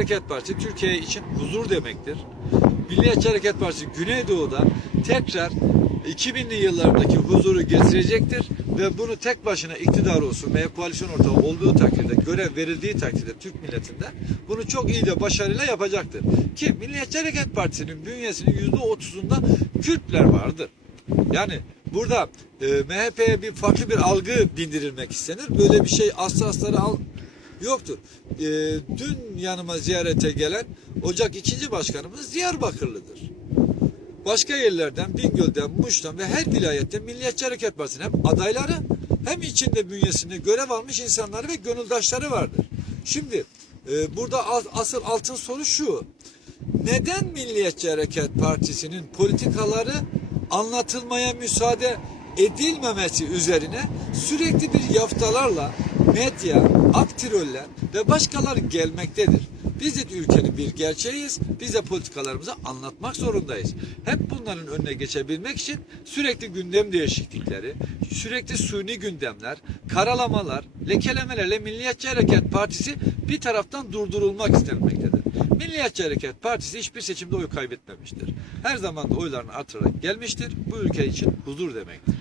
Hareket Partisi Türkiye için huzur demektir. Milliyetçi Hareket Partisi Güneydoğu'da tekrar 2000'li yıllardaki huzuru getirecektir ve bunu tek başına iktidar olsun veya koalisyon ortağı olduğu takdirde, görev verildiği takdirde Türk milletinde bunu çok iyi de başarıyla yapacaktır. Ki Milliyetçi Hareket Partisi'nin bünyesinin %30'unda Kürtler vardır. Yani burada e, MHP'ye bir farklı bir algı bindirilmek istenir. Böyle bir şey asla astarı al yoktur. E, dün yanıma ziyarete gelen Ocak 2. Başkanımız Diyarbakırlıdır. Başka yerlerden, Bingöl'den, Muş'tan ve her vilayetten Milliyetçi Hareket Partisi'nin hem adayları hem içinde bünyesinde görev almış insanları ve gönüldaşları vardır. Şimdi e, burada as- asıl altın soru şu. Neden Milliyetçi Hareket Partisi'nin politikaları anlatılmaya müsaade edilmemesi üzerine sürekli bir yaftalarla medya, aktiroller ve başkaları gelmektedir. Biz de ülkenin bir gerçeğiyiz. Biz de politikalarımızı anlatmak zorundayız. Hep bunların önüne geçebilmek için sürekli gündem değişiklikleri, sürekli suni gündemler, karalamalar, lekelemelerle Milliyetçi Hareket Partisi bir taraftan durdurulmak istenmektedir. Milliyetçi Hareket Partisi hiçbir seçimde oy kaybetmemiştir. Her zaman da oylarını artırarak gelmiştir. Bu ülke için huzur demektir.